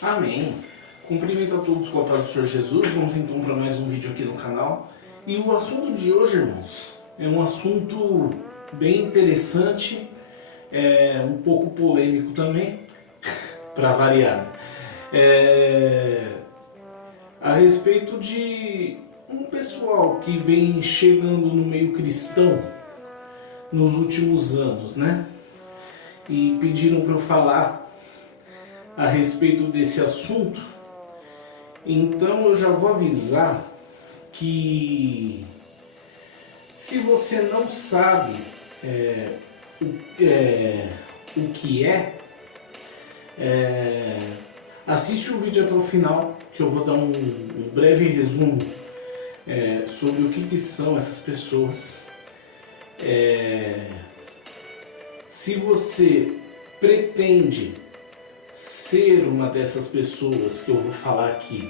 Amém. Cumprimento a todos com a paz do Senhor Jesus. Vamos então para mais um vídeo aqui no canal. E o assunto de hoje, irmãos, é um assunto bem interessante, um pouco polêmico também, para variar. A respeito de um pessoal que vem chegando no meio cristão nos últimos anos, né? E pediram para eu falar a respeito desse assunto. Então eu já vou avisar que se você não sabe o que assiste o vídeo até o final, que eu vou dar um breve resumo sobre o que são essas pessoas. Se você pretende ser uma dessas pessoas que eu vou falar aqui,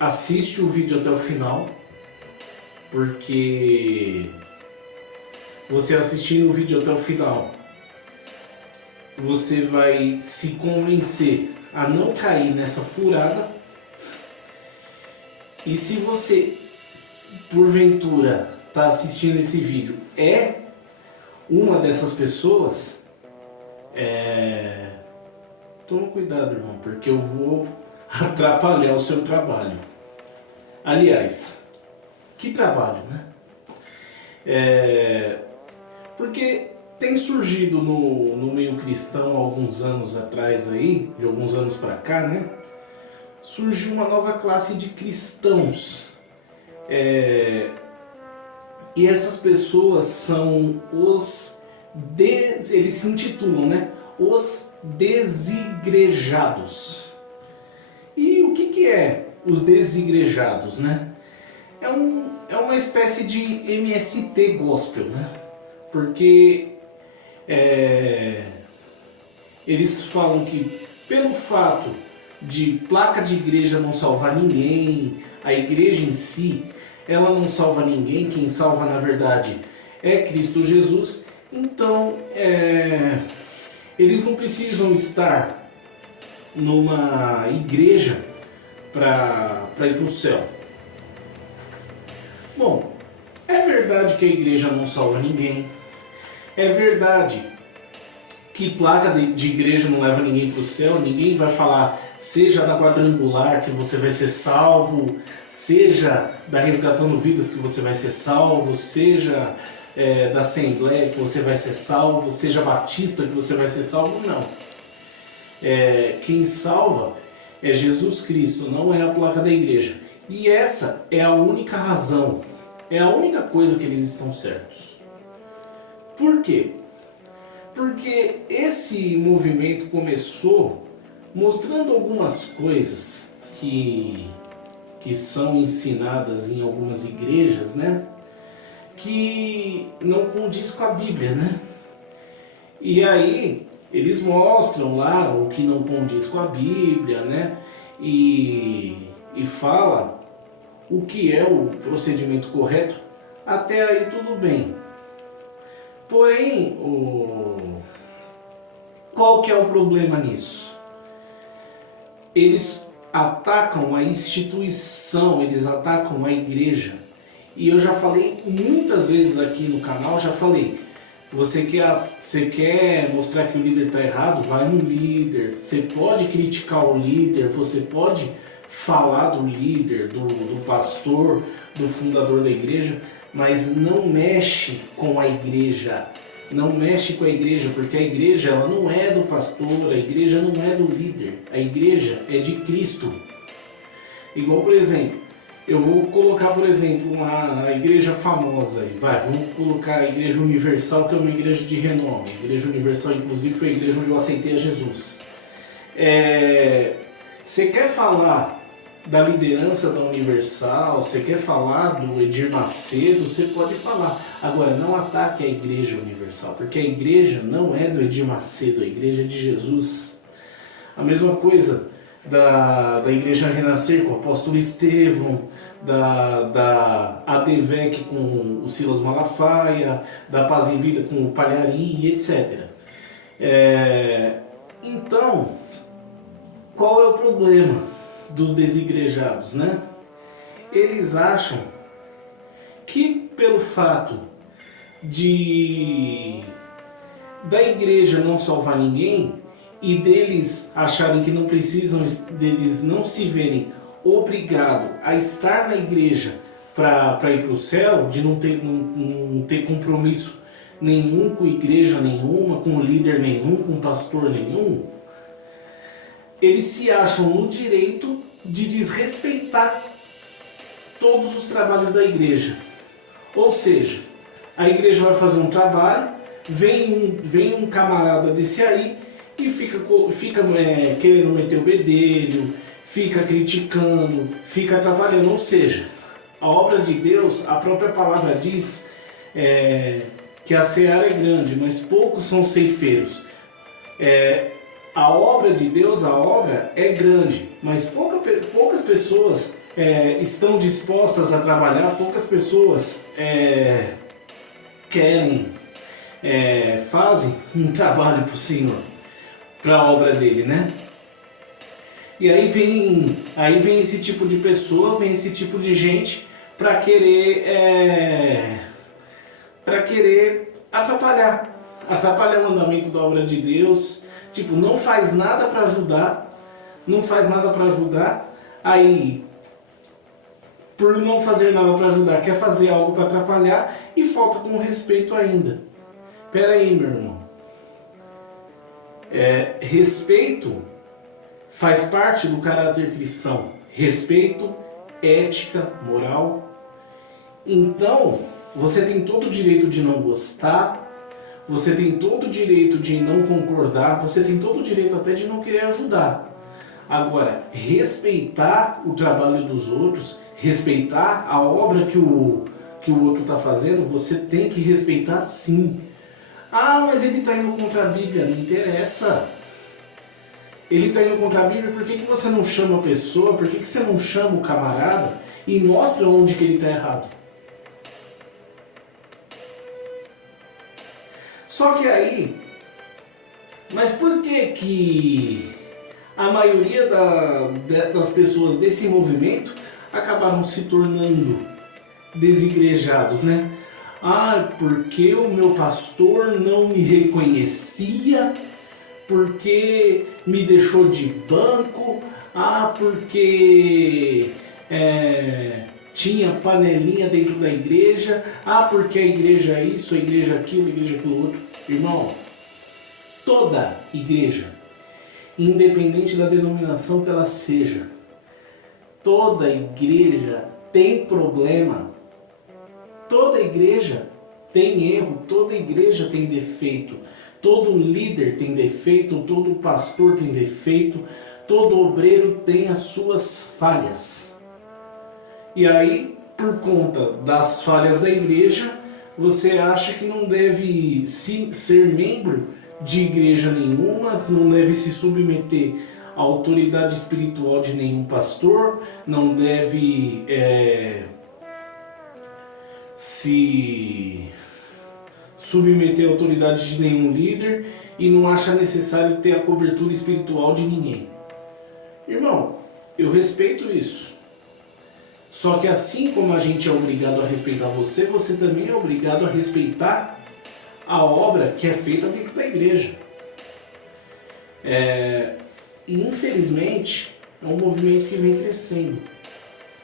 assiste o vídeo até o final, porque você assistindo o vídeo até o final, você vai se convencer a não cair nessa furada. E se você, porventura, está assistindo esse vídeo, é uma dessas pessoas, toma cuidado, irmão, porque eu vou atrapalhar o seu trabalho. Aliás, que trabalho, né? Porque tem surgido no meio cristão há alguns anos atrás aí, de alguns anos para cá, né? Surgiu uma nova classe de cristãos. E essas pessoas são eles se intitulam, né? Os desigrejados. E o que é os desigrejados, né? É uma espécie de MST gospel, né? Porque eles falam que pelo fato de placa de igreja não salvar ninguém, a igreja em si, ela não salva ninguém, quem salva na verdade é Cristo Jesus. Então, eles não precisam estar numa igreja para ir para o céu. Bom, é verdade que a igreja não salva ninguém. É verdade que placa de igreja não leva ninguém para o céu. Ninguém vai falar, seja da Quadrangular que você vai ser salvo, seja da Resgatando Vidas que você vai ser salvo, seja da Assembleia que você vai ser salvo, seja batista que você vai ser salvo. Não. Quem salva é Jesus Cristo, não é a placa da igreja. E essa é a única razão, é a única coisa que eles estão certos. Por quê? Porque esse movimento começou mostrando algumas coisas que são ensinadas em algumas igrejas, né? Que não condiz com a Bíblia, né? E aí eles mostram lá o que não condiz com a Bíblia, né? E fala o que é o procedimento correto. Até aí tudo bem. Porém, qual que é o problema nisso? Eles atacam a instituição, eles atacam a igreja. E eu já falei muitas vezes aqui no canal, você quer mostrar que o líder está errado? Vai no líder. Você pode criticar o líder, você pode falar do líder, do pastor, do fundador da igreja, mas não mexe com a igreja. Não mexe com a igreja, porque a igreja ela não é do pastor, a igreja não é do líder. A igreja é de Cristo. Igual, por exemplo, eu vou colocar, por exemplo, a igreja famosa aí, vamos colocar a Igreja Universal, que é uma igreja de renome. A Igreja Universal, inclusive, foi a igreja onde eu aceitei a Jesus. Você quer falar da liderança da Universal, você quer falar do Edir Macedo, você pode falar. Agora, não ataque a Igreja Universal, porque a igreja não é do Edir Macedo, a igreja é de Jesus. A mesma coisa, da Igreja Renascer com o apóstolo Estevão, da ADVEC com o Silas Malafaia, da Paz em Vida com o Palharim, etc. Então, qual é o problema dos desigrejados, né? Eles acham que pelo fato da igreja não salvar ninguém e deles acharem que não precisam, deles não se verem obrigados a estar na igreja para ir para o céu, de não ter compromisso nenhum com igreja nenhuma, com líder nenhum, com pastor nenhum, eles se acham no direito de desrespeitar todos os trabalhos da igreja. Ou seja, a igreja vai fazer um trabalho, vem um camarada desse aí e fica querendo meter o bedelho, fica criticando, fica atrapalhando. Ou seja, a obra de Deus, a própria palavra diz que a seara é grande, mas poucos são ceifeiros. A obra de Deus, a obra é grande, mas poucas pessoas estão dispostas a trabalhar, poucas pessoas fazem um trabalho para o Senhor, para a obra dele, né? E aí vem esse tipo de pessoa, vem esse tipo de gente para querer atrapalhar o andamento da obra de Deus. Tipo, não faz nada para ajudar, aí por não fazer nada para ajudar, quer fazer algo para atrapalhar e falta com respeito ainda. Pera aí, meu irmão. Respeito faz parte do caráter cristão. Respeito, ética, moral. Então, você tem todo o direito de não gostar, você tem todo o direito de não concordar, você tem todo o direito até de não querer ajudar. Agora, respeitar o trabalho dos outros, respeitar a obra que o outro está fazendo, você tem que respeitar sim. Ah, mas ele está indo contra a Bíblia, não interessa. Ele está indo contra a Bíblia, por que você não chama a pessoa, por que você não chama o camarada e mostra onde que ele está errado? Só que aí, mas por que a maioria das pessoas desse movimento acabaram se tornando desigrejados, né? Ah, porque o meu pastor não me reconhecia, porque me deixou de banco, porque tinha panelinha dentro da igreja, porque a igreja é isso, a igreja aquilo outro. Irmão, toda igreja, independente da denominação que ela seja, toda igreja tem problema, toda igreja tem erro, toda igreja tem defeito, todo líder tem defeito, todo pastor tem defeito, todo obreiro tem as suas falhas. E aí, por conta das falhas da igreja, você acha que não deve ser membro de igreja nenhuma, não deve se submeter à autoridade espiritual de nenhum pastor, não deve se submeter à autoridade de nenhum líder e não acha necessário ter a cobertura espiritual de ninguém. Irmão, eu respeito isso. Só que assim como a gente é obrigado a respeitar você, você também é obrigado a respeitar a obra que é feita dentro da igreja. E infelizmente é um movimento que vem crescendo.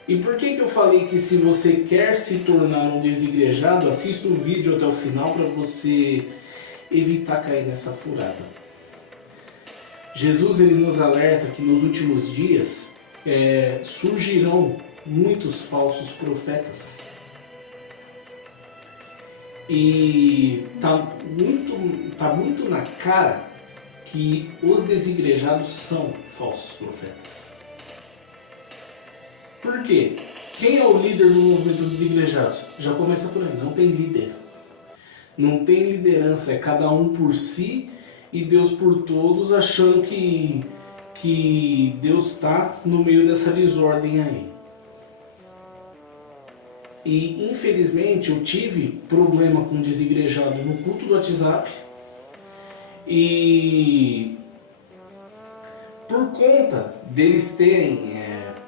E por que eu falei que se você quer se tornar um desigrejado, assista o vídeo até o final para você evitar cair nessa furada. Jesus ele nos alerta que nos últimos dias surgirão muitos falsos profetas. E tá muito na cara que os desigrejados são falsos profetas. Por quê? Quem é o líder do movimento dos desigrejados? Já começa por aí, não tem líder. Não tem liderança, é cada um por si e Deus por todos, achando que que Deus está no meio dessa desordem aí. E infelizmente eu tive problema com desigrejado no culto do WhatsApp. E por conta deles terem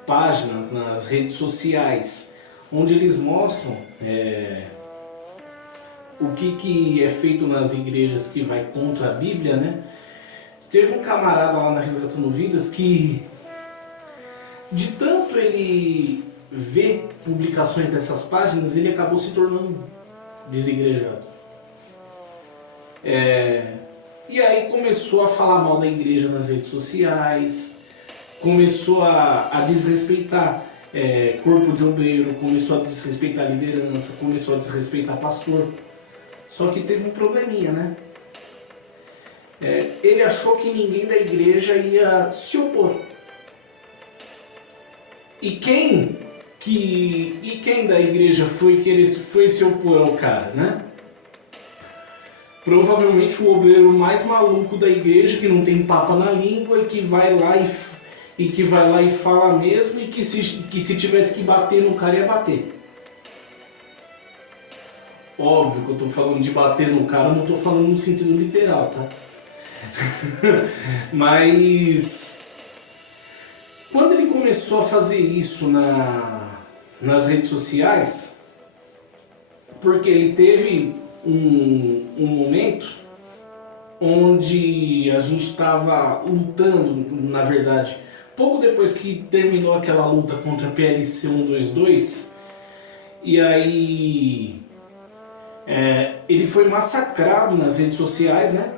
páginas nas redes sociais onde eles mostram o que é feito nas igrejas que vai contra a Bíblia, né? Teve um camarada lá na Resgatando Vidas que, de tanto ele ver publicações dessas páginas, ele acabou se tornando desigrejado. E aí começou a falar mal da igreja nas redes sociais, começou a desrespeitar corpo de obreiro, começou a desrespeitar liderança, começou a desrespeitar pastor. Só que teve um probleminha, né? Ele achou que ninguém da igreja ia se opor. E quem da igreja foi se opor ao cara, né? Provavelmente o obreiro mais maluco da igreja, que não tem papa na língua e que vai lá e fala mesmo, e que se tivesse que bater no cara ia bater. Óbvio que eu tô falando de bater no cara, não tô falando no sentido literal, tá? Mas quando ele começou a fazer isso nas redes sociais, porque ele teve um momento onde a gente estava lutando, na verdade, pouco depois que terminou aquela luta contra a PLC 122, e aí ele foi massacrado nas redes sociais, né,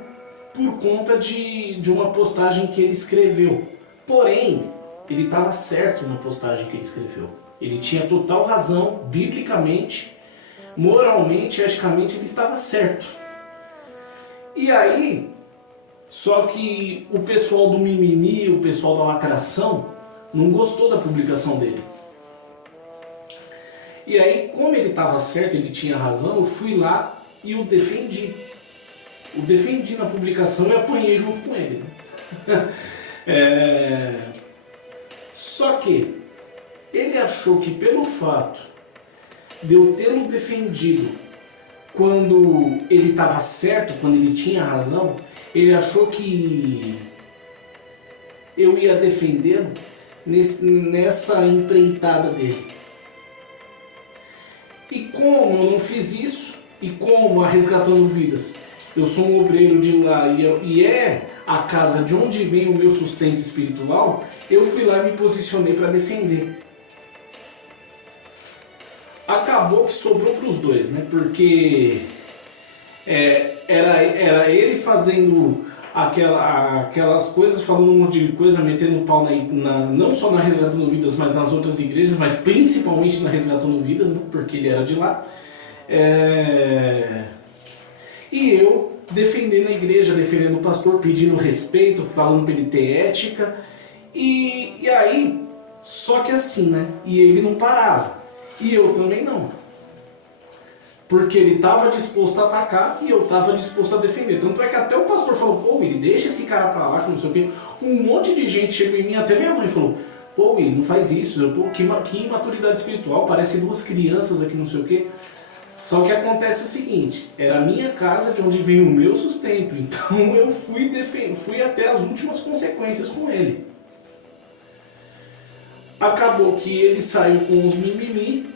por conta de uma postagem que ele escreveu. Porém, ele estava certo na postagem que ele escreveu. Ele tinha total razão, biblicamente, moralmente, eticamente, ele estava certo. E aí, só que o pessoal do mimimi, o pessoal da lacração, não gostou da publicação dele. E aí, como ele estava certo, ele tinha razão, eu fui lá e o defendi. O defendi na publicação e apanhei junto com ele. Só que ele achou que pelo fato de eu tê-lo defendido quando ele estava certo, quando ele tinha razão, ele achou que eu ia defendê-lo nessa empreitada dele. E como eu não fiz isso, e como a Resgatando Vidas, eu sou um obreiro de lá e é a casa de onde vem o meu sustento espiritual, eu fui lá e me posicionei para defender. Acabou que sobrou para os dois, né? Porque era ele fazendo aquelas coisas, falando um monte de coisa, metendo pau não só na Resgatando Vidas, mas nas outras igrejas, mas principalmente na Resgatando Vidas, né? Porque ele era de lá. E eu defendendo a igreja, defendendo o pastor, pedindo respeito, falando para ele ter ética. E aí, só que assim, né? E ele não parava. E eu também não. Porque ele estava disposto a atacar e eu estava disposto a defender. Tanto é que até o pastor falou, pô, Willi, deixa esse cara pra lá, que não sei o quê. Um monte de gente chegou em mim, até minha mãe falou, pô, Willi, não faz isso. Pô, que imaturidade espiritual, parece duas crianças aqui, não sei o quê. Só que acontece o seguinte, era a minha casa de onde vem o meu sustento. Então eu fui até as últimas consequências com ele. Acabou que ele saiu com os mimimi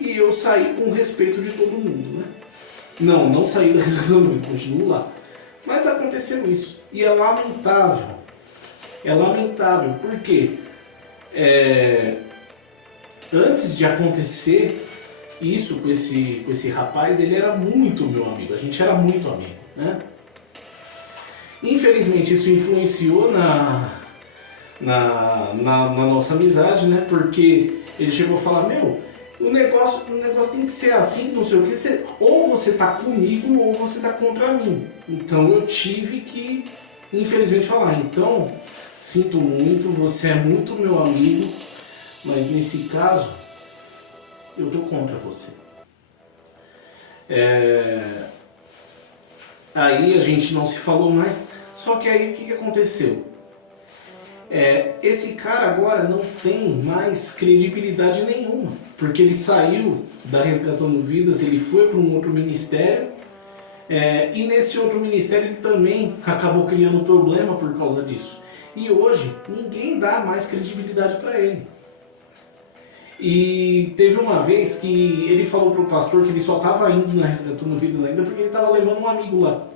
e eu saí com o respeito de todo mundo, né? Não saí da Resgatando Vidas, continuo lá. Mas aconteceu isso. E é lamentável. É lamentável, porque antes de acontecer isso com esse rapaz, ele era muito meu amigo. A gente era muito amigo, né? Infelizmente isso influenciou na nossa amizade, né? Porque ele chegou a falar, o negócio tem que ser assim, não sei o que, ou você tá comigo ou você tá contra mim. Então eu tive que, infelizmente, falar, então, sinto muito, você é muito meu amigo, mas nesse caso, eu tô contra você. Aí a gente não se falou mais, só que aí o que aconteceu? esse cara agora não tem mais credibilidade nenhuma, porque ele saiu da Resgatando Vidas, ele foi para um outro ministério, e nesse outro ministério ele também acabou criando problema por causa disso. E hoje ninguém dá mais credibilidade para ele. E teve uma vez que ele falou pro pastor que ele só estava indo na Resgatando Vidas ainda porque ele estava levando um amigo lá.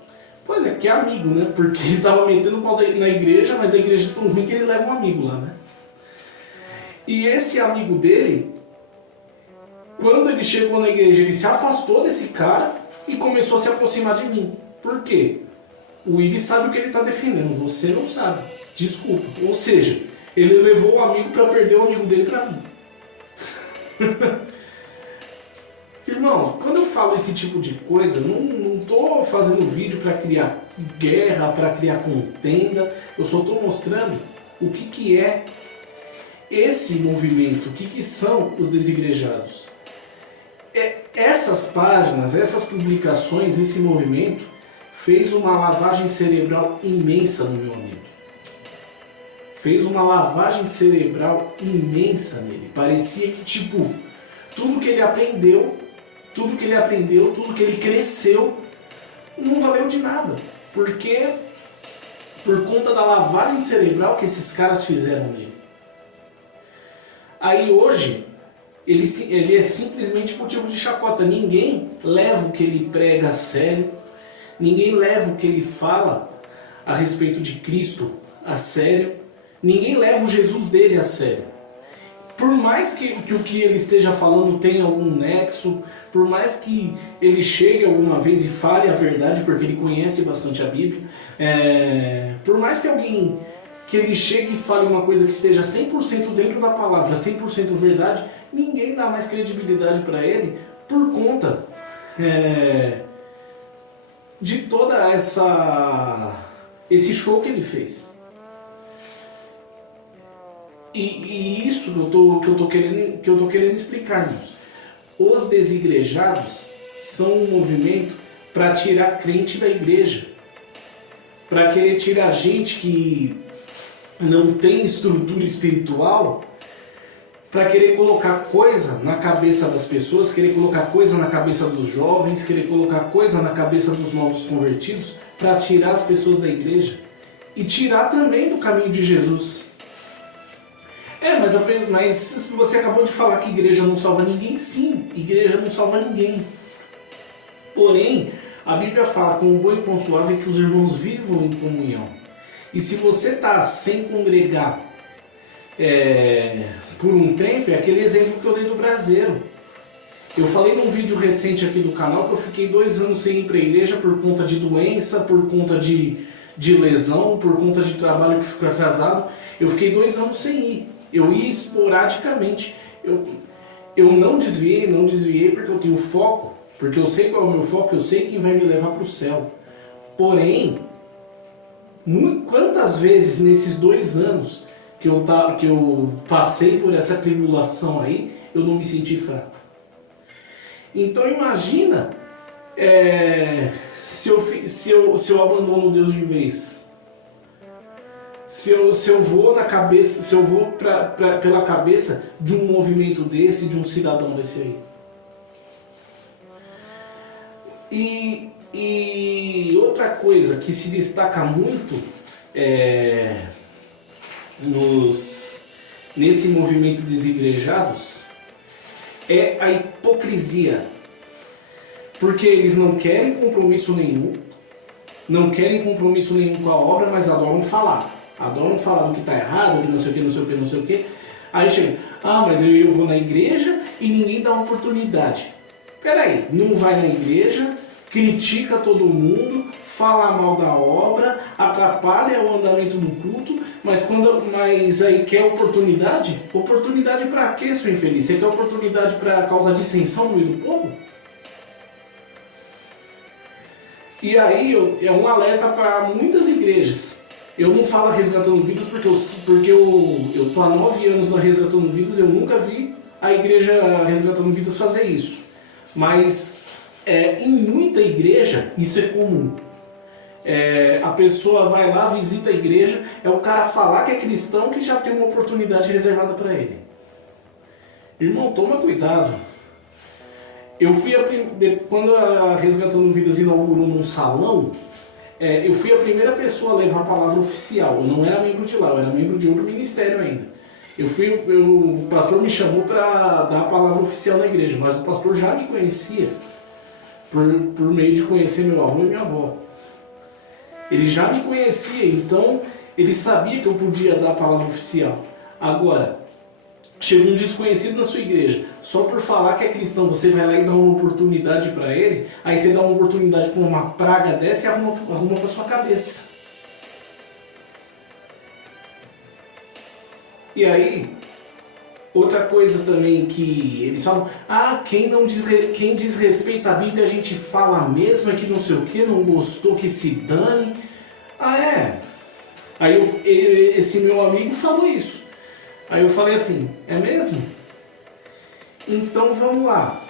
Pois é, que é amigo, né? Porque ele estava metendo o pau na igreja, mas a igreja é tão ruim que ele leva um amigo lá, né? E esse amigo dele, quando ele chegou na igreja, ele se afastou desse cara e começou a se aproximar de mim. Por quê? O Willi sabe o que ele está defendendo, você não sabe. Desculpa. Ou seja, ele levou o amigo para perder o amigo dele para mim. Irmãos, quando eu falo esse tipo de coisa, não estou fazendo vídeo para criar guerra, para criar contenda. Eu só estou mostrando o que é esse movimento, o que são os desigrejados. Essas páginas, essas publicações, esse movimento fez uma lavagem cerebral imensa no meu amigo. Fez uma lavagem cerebral imensa nele. Parecia que, tipo, tudo que ele aprendeu, tudo que ele cresceu, não valeu de nada. Porque, por conta da lavagem cerebral que esses caras fizeram nele. Aí hoje, ele é simplesmente motivo de chacota. Ninguém leva o que ele prega a sério. Ninguém leva o que ele fala a respeito de Cristo a sério. Ninguém leva o Jesus dele a sério. Por mais que o que ele esteja falando tenha algum nexo, por mais que ele chegue alguma vez e fale a verdade, porque ele conhece bastante a Bíblia, por mais que ele chegue e fale uma coisa que esteja 100% dentro da palavra, 100% verdade, ninguém dá mais credibilidade para ele por conta de toda esse show que ele fez. E isso que eu tô querendo explicar, irmãos. Os desigrejados são um movimento para tirar crente da igreja, para querer tirar gente que não tem estrutura espiritual, para querer colocar coisa na cabeça das pessoas, querer colocar coisa na cabeça dos jovens, querer colocar coisa na cabeça dos novos convertidos, para tirar as pessoas da igreja e tirar também do caminho de Jesus. Mas você acabou de falar que igreja não salva ninguém. Sim, igreja não salva ninguém. Porém, a Bíblia fala com bom e com suave que os irmãos vivam em comunhão. E se você está sem congregar por um tempo, é aquele exemplo que eu dei do braseiro. Eu falei num vídeo recente aqui do canal que eu fiquei 2 anos sem ir para a igreja por conta de doença, por conta de lesão, por conta de trabalho que ficou atrasado. Eu fiquei 2 anos sem ir. Eu ia esporadicamente. Eu não desviei porque eu tenho foco, porque eu sei qual é o meu foco, eu sei quem vai me levar para o céu. Porém, quantas vezes nesses 2 anos que eu passei por essa tribulação aí, eu não me senti fraco. Então imagina se eu abandono Deus de vez. Se eu vou pela cabeça de um movimento desse, de um cidadão desse aí. E outra coisa que se destaca muito nesse movimento desigrejados é a hipocrisia. Porque eles não querem compromisso nenhum com a obra, mas adoram falar do que está errado, que não sei o que. Aí chega, mas eu vou na igreja e ninguém dá uma oportunidade. Peraí, não vai na igreja, critica todo mundo, fala mal da obra, atrapalha o andamento do culto, mas aí quer oportunidade? Oportunidade para quê, seu infeliz? Você quer oportunidade para causar dissensão no meio do povo? E aí é um alerta para muitas igrejas. Eu não falo Resgatando Vidas porque eu tô há 9 anos na Resgatando Vidas, eu nunca vi a igreja Resgatando Vidas fazer isso. Mas em muita igreja isso é comum. a pessoa vai lá, visita a igreja, é o cara falar que é cristão que já tem uma oportunidade reservada para ele. Irmão, toma cuidado. Eu fui quando a Resgatando Vidas inaugurou num salão, eu fui a primeira pessoa a levar a palavra oficial. Eu não era membro de lá, eu era membro de outro ministério ainda. O pastor me chamou para dar a palavra oficial na igreja, mas o pastor já me conhecia por meio de conhecer meu avô e minha avó. Ele já me conhecia, então ele sabia que eu podia dar a palavra oficial. Agora, chega um desconhecido na sua igreja, só por falar que é cristão, você vai lá e dá uma oportunidade para ele, aí você dá uma oportunidade para uma praga dessa e arruma para sua cabeça. E aí, outra coisa também que eles falam, quem desrespeita a Bíblia a gente fala mesmo, é que não sei o que, não gostou, que se dane. Aí esse meu amigo falou isso. Aí eu falei assim, é mesmo? Então vamos lá.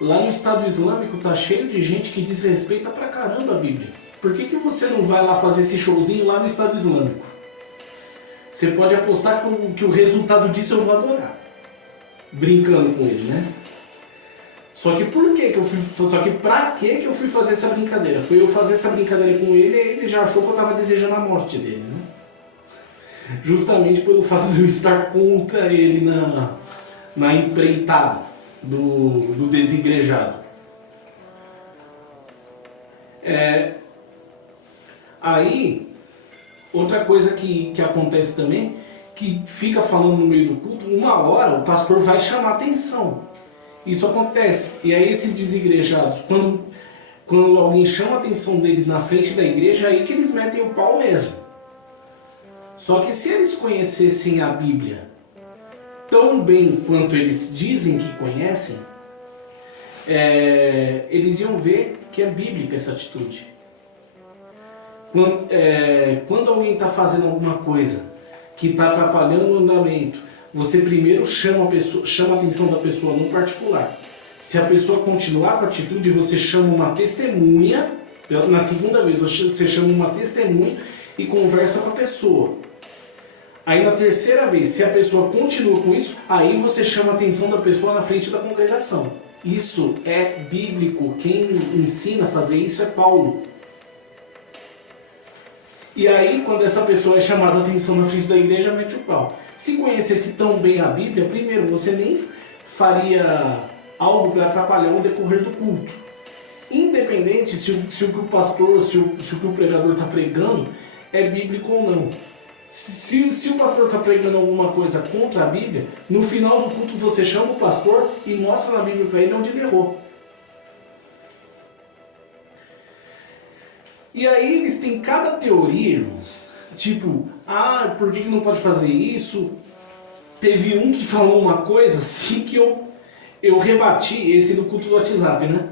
Lá no Estado Islâmico tá cheio de gente que desrespeita pra caramba a Bíblia. Por que você não vai lá fazer esse showzinho lá no Estado Islâmico? Você pode apostar que o resultado disso eu vou adorar. Brincando com ele, né? Só que pra que eu fui fazer essa brincadeira? Foi eu fazer essa brincadeira com ele e ele já achou que eu tava desejando a morte dele, né? Justamente pelo fato de eu estar contra ele na empreitada do desigrejado. Aí, outra coisa que acontece também, que fica falando no meio do culto, uma hora o pastor vai chamar atenção. Isso acontece. E aí esses desigrejados, quando alguém chama a atenção deles na frente da igreja, é aí que eles metem o pau mesmo. Só que se eles conhecessem a Bíblia tão bem quanto eles dizem que conhecem, eles iam ver que é bíblica essa atitude. Quando alguém está fazendo alguma coisa que está atrapalhando o andamento, você primeiro chama a atenção da pessoa no particular. Se a pessoa continuar com a atitude, você chama uma testemunha. Na segunda vez você chama uma testemunha e conversa com a pessoa. Aí na terceira vez, se a pessoa continua com isso, aí você chama a atenção da pessoa na frente da congregação. Isso é bíblico. Quem ensina a fazer isso é Paulo. E aí, quando essa pessoa é chamada a atenção na frente da igreja, mete o pau. Se conhecesse tão bem a Bíblia, primeiro, você nem faria algo para atrapalhar o decorrer do culto. Independente se o que o pastor, se o que o pregador está pregando é bíblico ou não. Se o pastor está pregando alguma coisa contra a Bíblia, no final do culto você chama o pastor e mostra na Bíblia para ele onde ele errou. E aí eles têm cada teoria, irmãos, tipo, por que não pode fazer isso? Teve um que falou uma coisa assim que eu rebati, esse do culto do WhatsApp, né?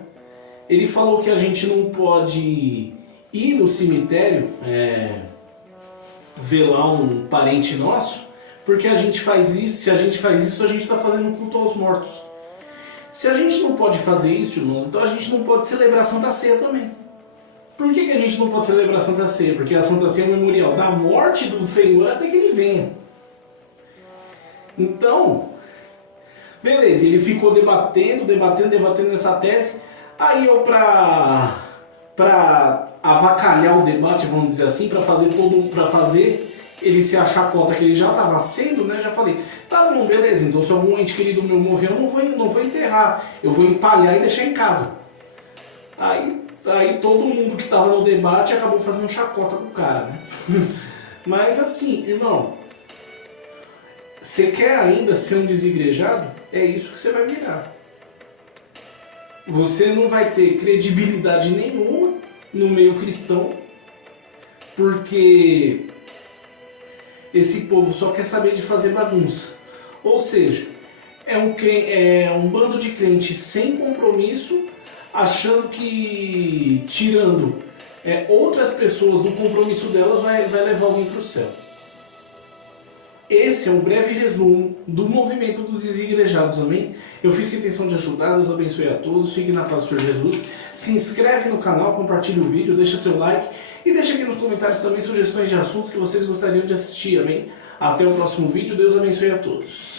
Ele falou que a gente não pode ir no cemitério velar um parente nosso, porque a gente faz isso, se a gente faz isso, a gente está fazendo culto aos mortos. Se a gente não pode fazer isso, irmãos, então a gente não pode celebrar a Santa Ceia também. Por que a gente não pode celebrar a Santa Ceia? Porque a Santa Ceia é o memorial da morte do Senhor até que ele venha. Então, beleza, ele ficou debatendo essa tese. Aí eu, pra avacalhar o debate, vamos dizer assim, para fazer ele se achar cota que ele já estava sendo, né? Já falei, tá bom, beleza, então se algum ente querido meu morrer, eu não vou enterrar, eu vou empalhar e deixar em casa. Aí todo mundo que estava no debate acabou fazendo chacota com o cara, né? Mas assim, irmão, você quer ainda ser um desigrejado? É isso que você vai virar. Você não vai ter credibilidade nenhuma no meio cristão, porque esse povo só quer saber de fazer bagunça. Ou seja, é um bando de crentes sem compromisso, achando que tirando outras pessoas do compromisso delas vai levar alguém para o céu. esse é um breve resumo do movimento dos desigrejados, amém? Eu fiz com a intenção de ajudar, Deus abençoe a todos, fiquem na paz do Senhor Jesus. Se inscreve no canal, compartilha o vídeo, deixa seu like e deixa aqui nos comentários também sugestões de assuntos que vocês gostariam de assistir, amém? Até o próximo vídeo, Deus abençoe a todos.